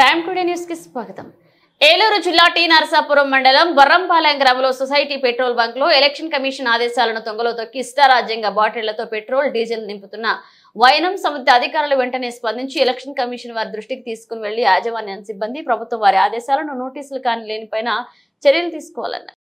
Time today news కి స్వాగతం. ఏలూరు జిల్లా టీ నరసాపురం మండలం బర్రంపాలెం గ్రామంలో సొసైటీ పెట్రోల్ బంక్ లో ఎలక్షన్ కమిషన్ ఆదేశాలను తొంగలో తొక్కి ఇష్టారాజ్యంగా బాటిళ్లతో పెట్రోల్ డీజిల్ నింపుతున్న వైనం సమితి అధికారులు వెంటనే స్పందించి ఎలక్షన్ కమిషన్ వారి దృష్టికి తీసుకుని వెళ్లి యాజమాన్యం సిబ్బంది ప్రభుత్వం వారి ఆదేశాలను నోటీసులు కాని లేనిపైన చర్యలు తీసుకోవాలన్నారు.